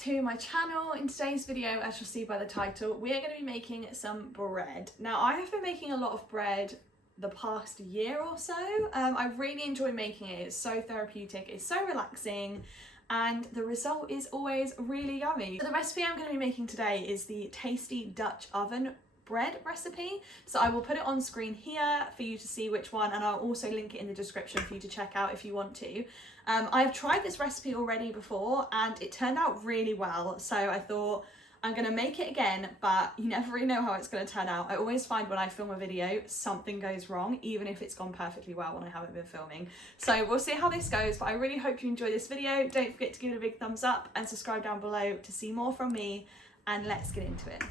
to my channel. In today's video, as you'll see by the title, we are going to be making some bread. Now, I have been making a lot of bread the past year or so. I really enjoy making it. It's so therapeutic, it's so relaxing, and the result is always really yummy. So the recipe I'm going to be making today is the tasty Dutch oven bread recipe. So I will put it on screen here for you to see which one, and I'll also link it in the description for you to check out if you want to. I've tried this recipe already before and it turned out really well, so I thought I'm gonna make it again, but you never really know how it's gonna turn out. I always find when I film a video something goes wrong, even if it's gone perfectly well when I haven't been filming. So we'll see how this goes, but I really hope you enjoy this video. Don't forget to give it a big thumbs up and subscribe down below to see more from me, and let's get into it.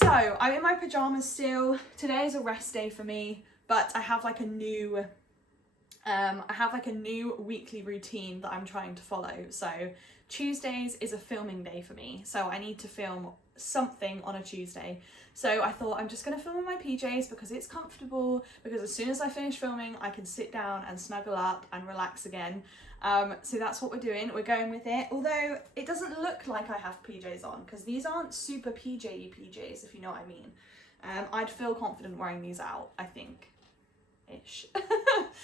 So I'm in my pajamas still. Today is a rest day for me, but I have like a new weekly routine that I'm trying to follow. So Tuesdays is a filming day for me, so I need to film something on a Tuesday. So I thought I'm just gonna film in my PJs because it's comfortable, because as soon as I finish filming I can sit down and snuggle up and relax again. So that's what we're doing. We're going with it, although it doesn't look like I have PJs on because these aren't super PJ-y PJs, if you know what I mean. I'd feel confident wearing these out, I think. Ish.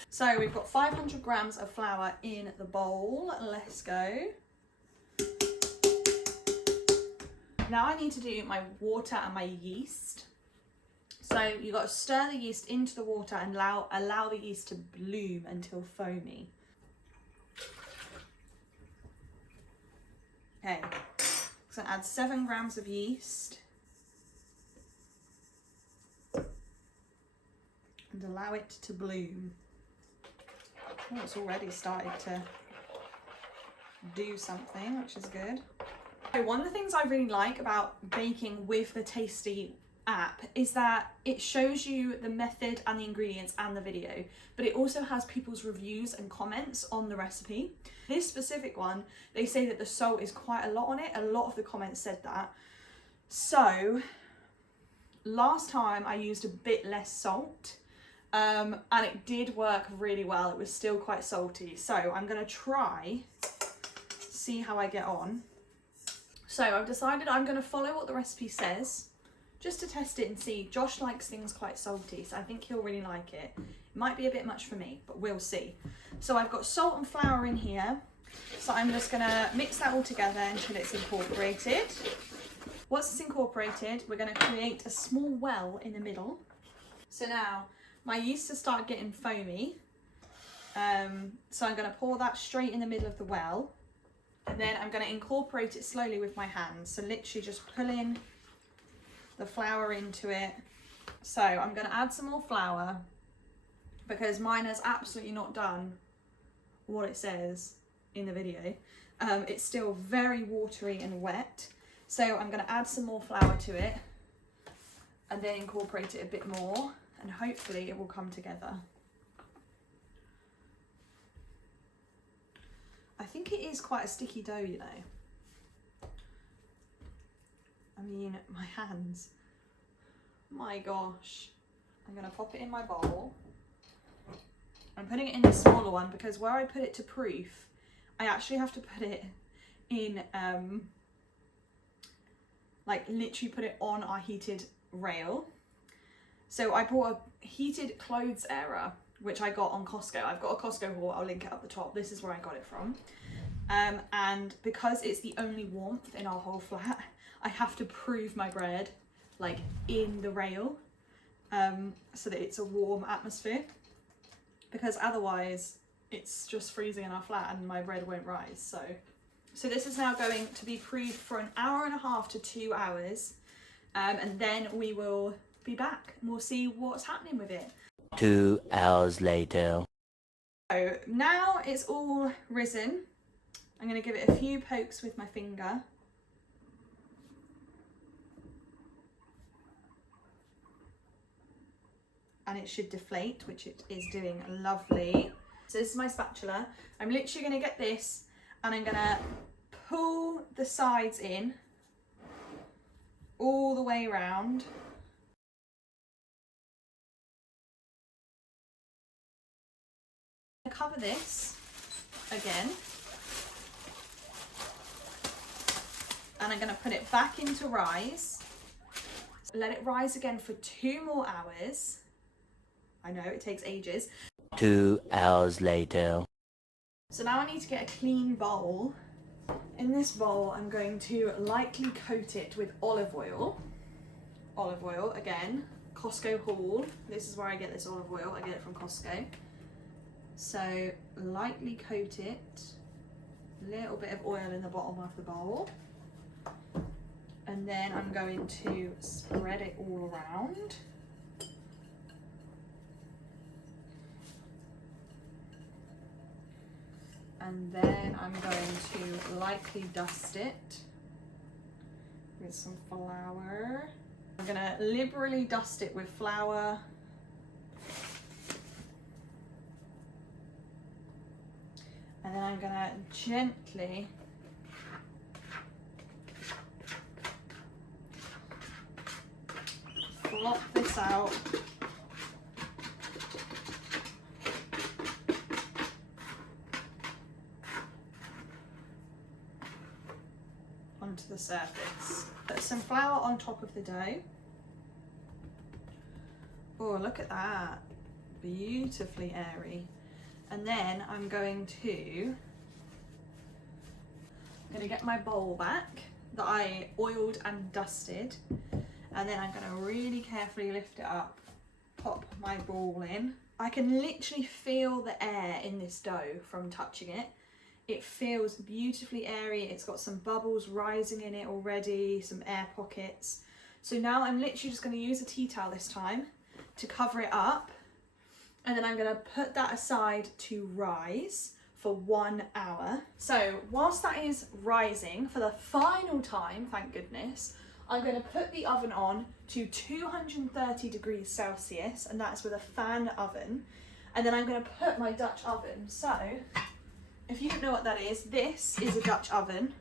So we've got 500 grams of flour in the bowl. Let's go. Now I need to do my water and my yeast. So you've got to stir the yeast into the water and allow the yeast to bloom until foamy. Okay, so add 7 grams of yeast and allow it to bloom. Oh, it's already started to do something, which is good. Okay, one of the things I really like about baking with the Tasty app is that it shows you the method and the ingredients and the video, but it also has people's reviews and comments on the recipe. This specific one, they say that the salt is quite a lot on it. A lot of the comments said that. So last time I used a bit less salt, and it did work really well. It was still quite salty. So I'm gonna try, see how I get on. So I've decided I'm gonna follow what the recipe says, just to test it and see. Josh likes things quite salty, so I think he'll really like it. It might be a bit much for me, but we'll see. So I've got salt and flour in here, so I'm just gonna mix that all together until it's incorporated. Once it's incorporated, we're gonna create a small well in the middle. So now my yeast has started getting foamy, so I'm gonna pour that straight in the middle of the well, and then I'm gonna incorporate it slowly with my hands. So literally just pulling the flour into it. So I'm going to add some more flour because mine has absolutely not done what it says in the video. It's still very watery and wet. So I'm going to add some more flour to it and then incorporate it a bit more, and hopefully it will come together. I think it is quite a sticky dough, you know. I mean, my hands, my gosh. I'm gonna pop it in my bowl. I'm putting it in the smaller one because where I put it to proof, I actually have to put it in, like literally put it on our heated rail. So I bought a heated clothes airer, which I got on Costco. I've got a Costco haul, I'll link it up the top. This is where I got it from. And because it's the only warmth in our whole flat, I have to prove my bread like in the rail, so that it's a warm atmosphere, because otherwise it's just freezing in our flat and my bread won't rise. So this is now going to be proofed for an hour and a half to 2 hours, and then we will be back and we'll see what's happening with it. 2 hours later. So now it's all risen. I'm going to give it a few pokes with my finger. And it should deflate, which it is doing lovely. So this is my spatula. I'm literally going to get this and I'm going to pull the sides in all the way around. Cover this again. And I'm going to put it back into rise. Let it rise again for 2 more hours. I know, it takes ages. 2 hours later. So now I need to get a clean bowl. In this bowl, I'm going to lightly coat it with olive oil. Olive oil, again, Costco haul. This is where I get this olive oil. I get it from Costco. So lightly coat it. A little bit of oil in the bottom of the bowl. And then I'm going to spread it all around. And then I'm going to lightly dust it with some flour. I'm gonna liberally dust it with flour. And then I'm gonna gently flop this out. Onto the surface. Put some flour on top of the dough. Oh, look at that. Beautifully airy. And then I'm going to get my bowl back that I oiled and dusted. And then I'm going to really carefully lift it up, pop my ball in. I can literally feel the air in this dough from touching it. It feels beautifully airy. It's got some bubbles rising in it already, some air pockets. So now I'm literally just going to use a tea towel this time to cover it up. And then I'm going to put that aside to rise for 1 hour. So whilst that is rising for the final time, thank goodness, I'm going to put the oven on to 230 degrees Celsius, and that's with a fan oven. And then I'm going to put my Dutch oven. So if you don't know what that is, this is a Dutch oven.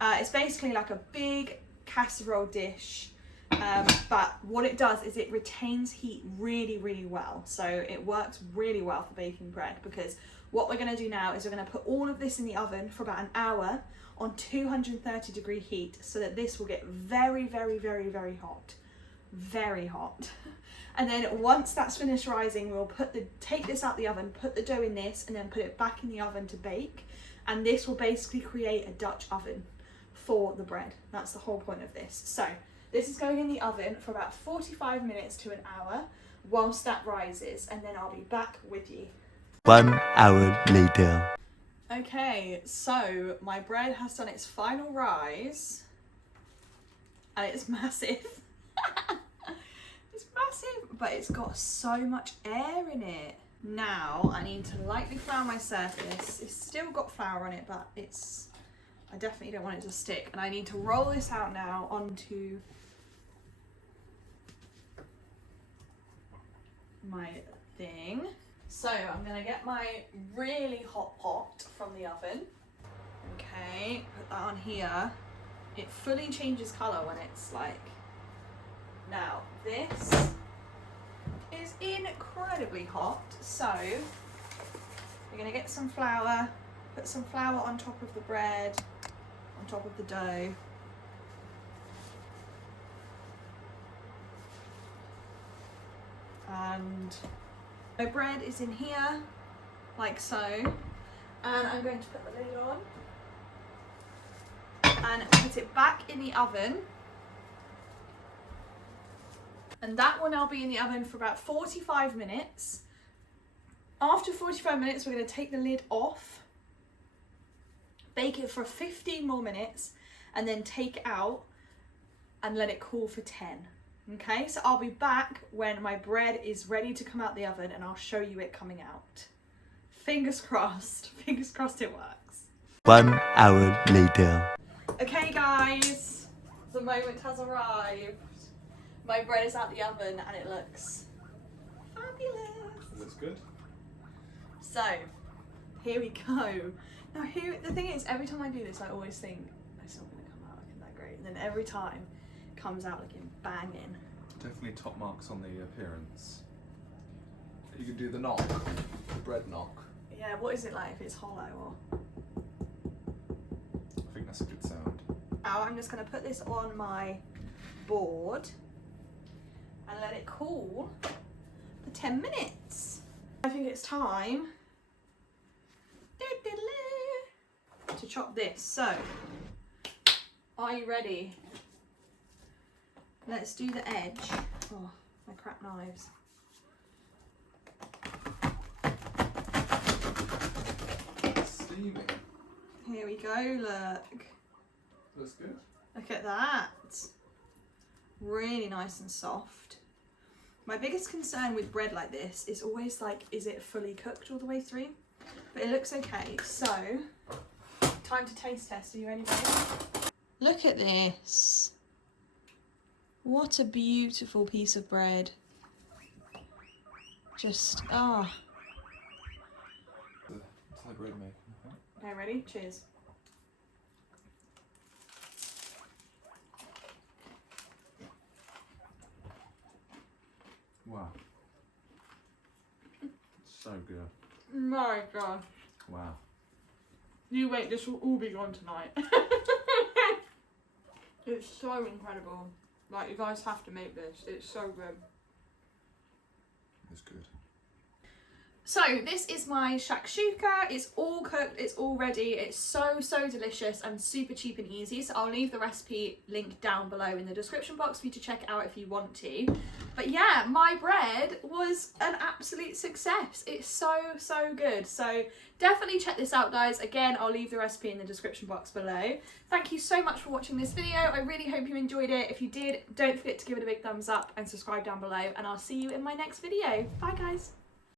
It's basically like a big casserole dish, but what it does is it retains heat really, really well. So it works really well for baking bread, because what we're going to do now is we're going to put all of this in the oven for about an hour on 230 degree heat, so that this will get very, very, very, very hot. Very hot. And then once that's finished rising, we'll take this out the oven, put the dough in this, and then put it back in the oven to bake. And this will basically create a Dutch oven for the bread. That's the whole point of this. So this is going in the oven for about 45 minutes to an hour whilst that rises, and then I'll be back with you. 1 hour later. Okay, so my bread has done its final rise, and it's massive. It's massive, but it's got so much air in it. Now I need to lightly flour my surface. It's still got flour on it, but I definitely don't want it to stick. And I need to roll this out now onto my thing. So I'm gonna get my really hot pot from the oven. Okay, put that on here. It fully changes colour when it's like, now this is incredibly hot. So we're gonna get some flour, put some flour on top of the bread, on top of the dough. And my bread is in here, like so, and I'm going to put the lid on and put it back in the oven, and that will now be in the oven for about 45 minutes. After 45 minutes, we're going to take the lid off, bake it for 15 more minutes, and then take it out and let it cool for 10. Okay, so I'll be back when my bread is ready to come out the oven, and I'll show you it coming out. Fingers crossed it works. 1 hour later. Okay guys, the moment has arrived. My bread is out the oven and it looks fabulous. It looks good. So, here we go. Now the thing is, every time I do this I always think, it's not going to come out looking that great. And then every time it comes out looking banging. Definitely top marks on the appearance. You can do the knock, the bread knock. Yeah, what is it like if it's hollow or? I think that's a good sound. Now I'm just going to put this on my board and let it cool for 10 minutes. I think it's time to chop this. So, are you ready? Let's do the edge. Oh, my crap knives. Steaming. Here we go, look. That's good. Look at that. Really nice and soft. My biggest concern with bread like this is always like, is it fully cooked all the way through? But it looks okay. So, time to taste test. Are you ready, babe? Look at this. What a beautiful piece of bread. Just, ah. The Thai bread making, I think. Okay, ready? Cheers. Wow. So good. My God. Wow. You wait, this will all be gone tonight. It's so incredible. Like, you guys have to make this. It's so good. It's good. So this is my shakshuka. It's all cooked, it's all ready. It's so delicious and super cheap and easy. So I'll leave the recipe link down below in the description box for you to check it out if you want to. But yeah, my bread was an absolute success. It's so good. So definitely check this out, guys. Again, I'll leave the recipe in the description box below. Thank you so much for watching this video. I really hope you enjoyed it. If you did, don't forget to give it a big thumbs up and subscribe down below, and I'll see you in my next video. Bye, guys.